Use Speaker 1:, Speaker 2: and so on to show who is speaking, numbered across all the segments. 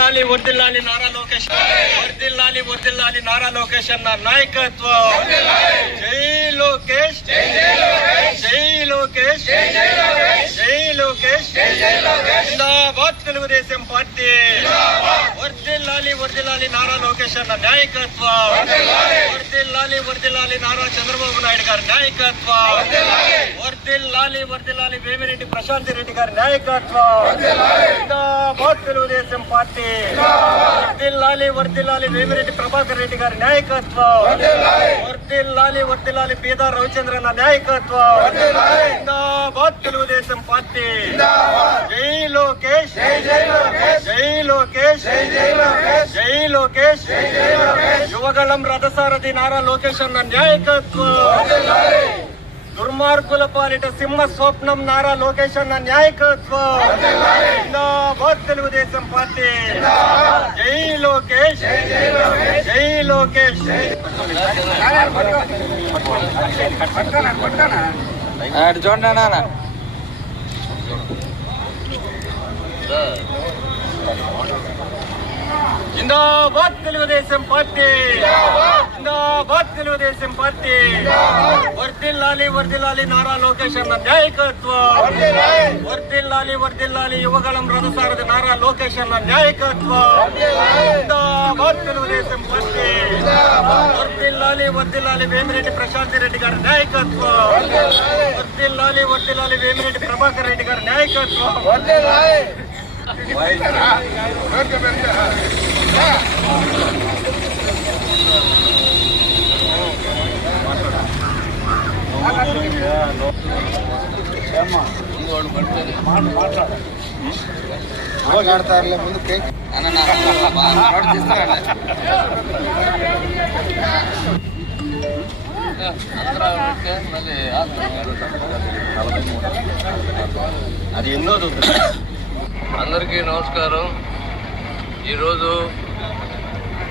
Speaker 1: వర్దిల్లాలి వర్దిల్లాలి నారా లోకేష్. వర్దిల్లాలి వర్దిల్లాలి నారా లోకేష్ అన్న నాయకత్వం. జై లోకేష్. జై లోకేష్. జై లోకేష్. జై లోకేష్. జిందాబాద్ తెలుగుదేశం పార్టీ. వర్దిల్లాలి వర్దిల్లాలి నారా లోకేష్ అన్న నాయకత్వం. వర్దిల్లాలి వర్దిల్లాలి నారా చంద్రబాబు నాయుడు గారి నాయకత్వం. వర్దిల్లాలి వర్దిల్లాలి వేమిరెడ్డి ప్రశాంత్ రెడ్డి గారి నాయకత్వం. జిందాబాద్ తెలుగుదేశం పార్టీ. వర్దిల్లాలి వర్దిల్లాలి వేమిరెడ్డి ప్రభాకర్ రెడ్డి గారి నాయకత్వం. వర్దిల్లాలి వర్దిల్లాలి రవిచంద్ర అన్న నాయకత్వం. జిందాబాద్ తెలుగుదేశం పార్టీ. జై లోకేష్. జై లోకేష్. జై లోకేష్. యువగళం రథసారథి నారా లోకేష్ అన్న నాయకత్వం దుర్మార్గుల పాలిట సింహ స్వప్నం నారా లోకేష్ అన్న నాయకత్వం జిందాబాద్ తెలుగుదేశం పార్టీ. జై లోకేష్. జై లోకేష్.
Speaker 2: చూడండి నాన్న
Speaker 1: జిందాబాద్. తెలుగుదేశం పార్టీ. జిందాబాద్ తెలుగుదేశం పార్టీ. వర్దిల్లాలి వర్దిల్లాలి నారా లోకేష్ అన్న నాయకత్వం. వర్దిల్లాలి వర్దిల్లాలి యువగళం రథసారథి నారా లోకేష్ అన్న నాయకత్వం. జిందాబాద్ తెలుగుదేశం పార్టీ. వర్దిల్లాలి వర్దిల్లాలి వేమిరెడ్డి ప్రశాంత్ రెడ్డి గారి నాయకత్వం. వర్దిల్లాలి వర్దిల్లాలి వేమిరెడ్డి ప్రభాకర్ రెడ్డి గారి నాయకత్వం.
Speaker 2: మాట్లాడతారులే ముందు కేక్ అన్న నా బాగా తీస్తారండి
Speaker 1: అది ఎన్నో
Speaker 3: అందరికీ నమస్కారం. ఈరోజు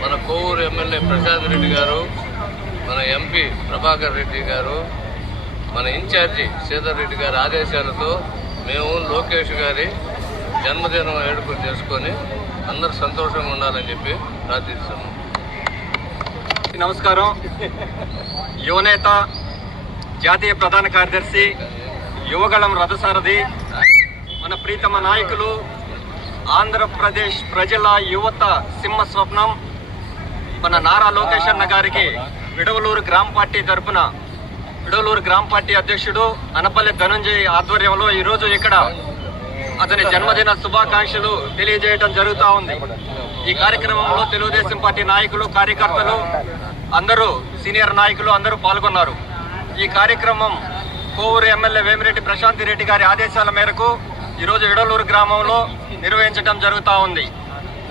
Speaker 3: మన కోవూరు ఎమ్మెల్యే ప్రసాద్ రెడ్డి గారు మన ఎంపీ ప్రభాకర్ రెడ్డి గారు మన ఇన్ఛార్జి సీతార్ రెడ్డి గారి ఆదేశాలతో మేము లోకేష్ గారి జన్మదినం వేడుకలు చేసుకొని అందరు సంతోషంగా ఉండాలని చెప్పి ప్రార్థిస్తున్నాం.
Speaker 1: నమస్కారం. యువనేత జాతీయ ప్రధాన కార్యదర్శి యువగళం రథసారథి మన ప్రీతమ నాయకులు ఆంధ్రప్రదేశ్ ప్రజల యువత సింహ స్వప్నం మన నారా లోకేష్ అన్న గారికి విడవలూరు గ్రామ పార్టీ తరఫున విడవలూరు గ్రామ పార్టీ అధ్యక్షుడు అనపల్లి ధనంజయ్ ఆధ్వర్యంలో ఈరోజు ఇక్కడ అతని జన్మదిన శుభాకాంక్షలు తెలియజేయడం జరుగుతూ ఉంది. ఈ కార్యక్రమంలో తెలుగుదేశం పార్టీ నాయకులు కార్యకర్తలు అందరూ సీనియర్ నాయకులు అందరూ పాల్గొన్నారు. ఈ కార్యక్రమం కోవూరు ఎమ్మెల్యే వేమిరెడ్డి ప్రశాంతి రెడ్డి గారి ఆదేశాల మేరకు ఈరోజు ఎడలూరు గ్రామంలో నిర్వహించడం జరుగుతూ ఉంది.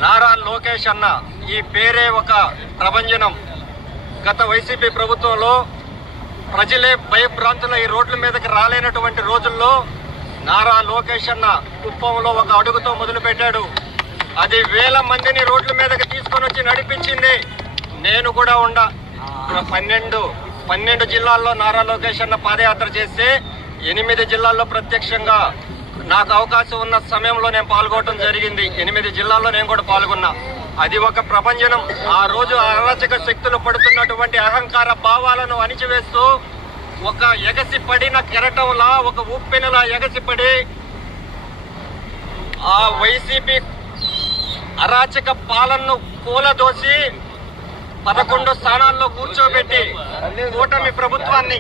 Speaker 1: నారా లోకేష్ అన్న ఈ పేరే ఒక ప్రభంజనం. గత వైసీపీ ప్రభుత్వంలో ప్రజలే భయభ్రాంతుల ఈ రోడ్ల మీదకి రాలేనటువంటి రోజుల్లో నారా లోకేష్ అన్న కుప్పంలో ఒక అడుగుతో మొదలుపెట్టాడు. అది వేల మందిని రోడ్ల మీదకి తీసుకొని వచ్చి నడిపించింది. నేను కూడా ఉండ. పన్నెండు పన్నెండు జిల్లాల్లో నారా లోకేష్ అన్న పాదయాత్ర చేస్తే ఎనిమిది జిల్లాల్లో ప్రత్యక్షంగా నాకు అవకాశం ఉన్న సమయంలో నేను పాల్గొనడం జరిగింది. ఎనిమిది జిల్లాల్లో నేను కూడా పాల్గొన్నా. అది ఒక ప్రపంచనం ఆ రోజు అరాచక శక్తులు పడుతున్నటువంటి అహంకార భావాలను అణిచివేస్తూ ఒక ఎగసి పడిన కెరటంలా ఒక ఉప్పెనలా ఎగసిపడి ఆ వైసీపీ అరాచక పాలనను కూలదోసి పదకొండు స్థానాల్లో కూర్చోబెట్టి కూటమి ప్రభుత్వాన్ని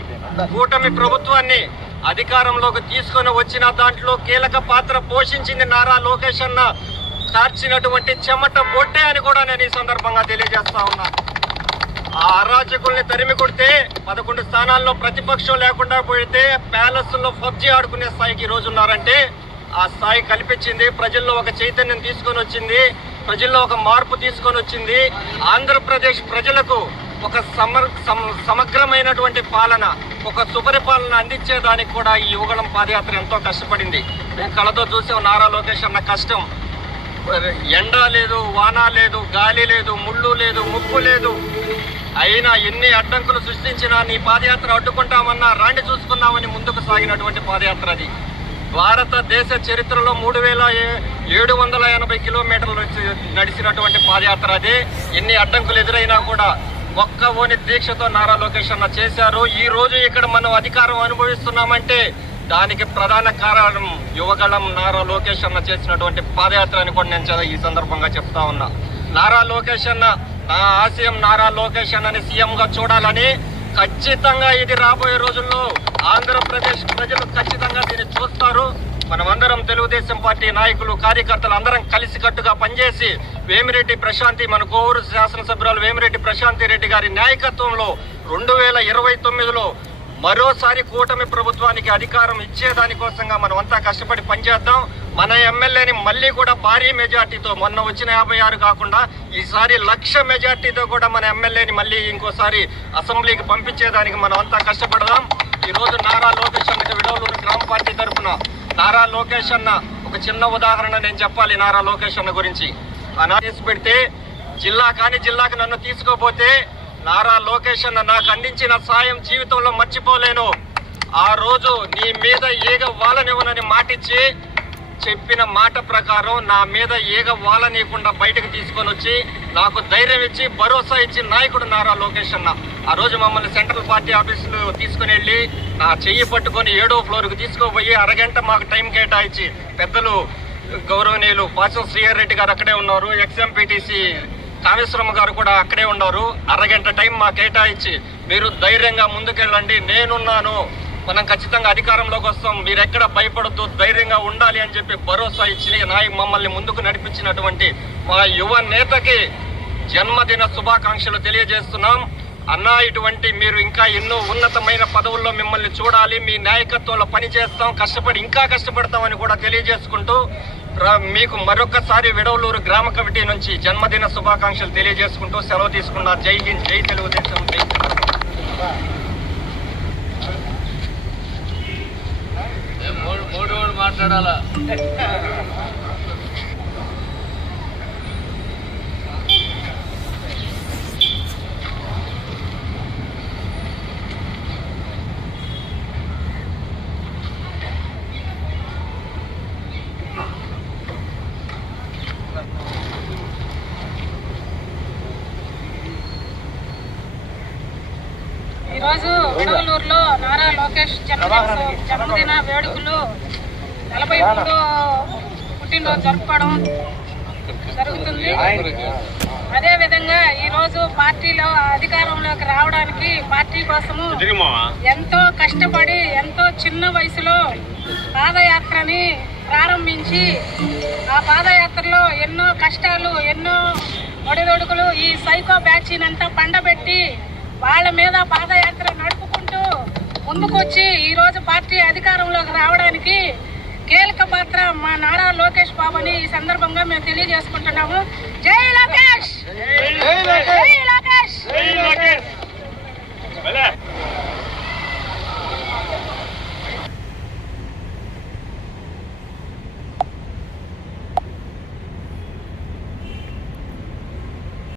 Speaker 1: కూటమి ప్రభుత్వాన్ని అధికారంలోకి తీసుకొని వచ్చిన దాంట్లో కీలక పాత్ర పోషించింది నారా లోకేష్ అన్న. కార్చినటువంటి చెమట బొట్టే అని కూడా నేను ఈ సందర్భంగా తెలియజేస్తా ఉన్నా. ఆ అరాచకుల్ని తరిమి కొడితే పదకొండు స్థానాల్లో ప్రతిపక్షం లేకుండా పోయితే ప్యాలెస్లో పబ్జీ ఆడుకునే స్థాయికి ఈరోజు ఉన్నారంటే ఆ స్థాయి కల్పించింది ప్రజల్లో ఒక చైతన్యం తీసుకొని వచ్చింది ప్రజల్లో ఒక మార్పు తీసుకొని వచ్చింది. ఆంధ్రప్రదేశ్ ప్రజలకు ఒక సమర్ సమగ్రమైనటువంటి పాలన ఒక సుపరిపాలన అందించేదానికి కూడా ఈ యువగళం పాదయాత్ర ఎంతో కష్టపడింది. మేము కళతో చూసాం నారా లోకేష్ అన్న కష్టం. ఎండ లేదు వాన లేదు గాలి లేదు ముళ్ళు లేదు ముప్పు లేదు. అయినా ఎన్ని అడ్డంకులు సృష్టించినా నీ పాదయాత్ర అడ్డుకుంటామన్నా రాండి చూసుకుందామని ముందుకు సాగినటువంటి పాదయాత్ర అది. భారతదేశ చరిత్రలో మూడు వేల ఏడు వందల ఎనభై కిలోమీటర్లు నడిచినటువంటి పాదయాత్ర అదే. ఎన్ని అడ్డంకులు ఎదురైనా కూడా ఒక్క ఓని దీక్షతో నారా లోకేష్ అన్న చేశారు. ఈ రోజు ఇక్కడ మనం అధికారం అనుభవిస్తున్నామంటే దానికి ప్రధాన కారణం యువగళం నారా లోకేష్ అన్న చేసినటువంటి పాదయాత్ర అని కూడా నేను ఈ సందర్భంగా చెప్తా ఉన్నా. నారా లోకేష్ అన్న నా ఆశయం నారా లోకేష్ అన్నని సీఎం గా చూడాలని ఖచ్చితంగా ఇది రాబోయే రోజుల్లో ఆంధ్రప్రదేశ్ ప్రజలు ఖచ్చితంగా దీన్ని చూస్తారు. మనమందరం తెలుగుదేశం పార్టీ నాయకులు కార్యకర్తలు అందరం కలిసికట్టుగా పనిచేసి వేమిరెడ్డి ప్రశాంతి మన కోవూరు శాసనసభ్యురాలు వేమిరెడ్డి ప్రశాంతి రెడ్డి గారి నాయకత్వంలో రెండు వేల ఇరవై తొమ్మిదిలో మరోసారి కూటమి ప్రభుత్వానికి అధికారం ఇచ్చేదానికోసంగా మనం అంతా కష్టపడి పనిచేద్దాం. మన ఎమ్మెల్యేని మళ్ళీ కూడా భారీ మెజార్టీతో మొన్న వచ్చిన యాభై ఆరు కాకుండా ఈసారి లక్ష మెజార్టీతో కూడా మన ఎమ్మెల్యేని మళ్ళీ ఇంకోసారి అసెంబ్లీకి పంపించేదానికి మనం అంతా కష్టపడదాం. ఈరోజు నారా లోకేష్ విడవలూరు గ్రామ పార్టీ తరఫున నారా లోకేష్ అన్న ఒక చిన్న ఉదాహరణ నేను చెప్పాలి నారా లోకేష్ అన్న గురించి. అనా పెడితే జిల్లా కానీ జిల్లాకు నన్ను తీసుకోపోతే నారా లోకేష్ అన్న నాకు అందించిన సాయం జీవితంలో మర్చిపోలేను. ఆ రోజు నీ మీద ఈగ వాళ్ళనివ్వనని మాటిచ్చి చెప్పిన మాట ప్రకారం నా మీద ఏగ వాలనీయకుండా బయటకు తీసుకొని వచ్చి నాకు ధైర్యం ఇచ్చి భరోసా ఇచ్చి నాయకుడు నారా లోకేష్ అన్న. ఆ రోజు మమ్మల్ని సెంట్రల్ పార్టీ ఆఫీసులో తీసుకుని వెళ్ళి నా చెయ్యి పట్టుకొని ఏడో ఫ్లోర్కు తీసుకుపోయి అరగంట మాకు టైం కేటాయించి పెద్దలు గౌరవనీయులు పాచం శ్రీహర్ రెడ్డి గారు అక్కడే ఉన్నారు ఎక్స్ఎంపీటీసీ కామేశ్వరమ్మ గారు కూడా అక్కడే ఉన్నారు. అరగంట టైం మా కేటాయించి మీరు ధైర్యంగా ముందుకెళ్ళండి నేనున్నాను. మనం ఖచ్చితంగా అధికారంలోకి వస్తాం. మీరెక్కడ భయపడద్దు ధైర్యంగా ఉండాలి అని చెప్పి భరోసా ఇచ్చి నాయకు మమ్మల్ని ముందుకు నడిపించినటువంటి మా యువ నేతకి జన్మదిన శుభాకాంక్షలు తెలియజేస్తున్నాం. అన్నా ఇటువంటి మీరు ఇంకా ఎన్నో ఉన్నతమైన పదవుల్లో మిమ్మల్ని చూడాలి. మీ నాయకత్వంలో పనిచేస్తాం. కష్టపడి ఇంకా కష్టపడతామని కూడా తెలియజేసుకుంటూ మీకు మరొకసారి విడవలూరు గ్రామ కమిటీ నుంచి జన్మదిన శుభాకాంక్షలు తెలియజేసుకుంటూ సెలవు తీసుకున్నారు. జై హింద్ జై తెలుగుదేశం జై చంద్రబాబు.
Speaker 3: ఏ మూడు మూడు మూడు మాట్లాడాలా?
Speaker 4: ఈరోజు విడవలూరులో నారా లోకేష్ జన్మదిన జన్మదిన వేడుకలు నలభై మూడో పుట్టినరోజు జరుపుకోవడం జరుగుతుంది. అదే విధంగా ఈ రోజు పార్టీలో అధికారంలోకి రావడానికి పార్టీ కోసము ఎంతో కష్టపడి ఎంతో చిన్న వయసులో పాదయాత్రని ప్రారంభించి ఆ పాదయాత్రలో ఎన్నో కష్టాలు ఎన్నో ఒడిదొడుకులు ఈ సైకో బ్యాచీనంతా పండబెట్టి వాళ్ళ మీద పాదయాత్ర నడుపుకుంటూ ముందుకొచ్చి ఈరోజు పార్టీ అధికారంలోకి రావడానికి కీలక పాత్ర మా నారా లోకేష్ బాబుని ఈ సందర్భంగా మేము తెలియజేసుకుంటున్నాము. జై లోకేష్!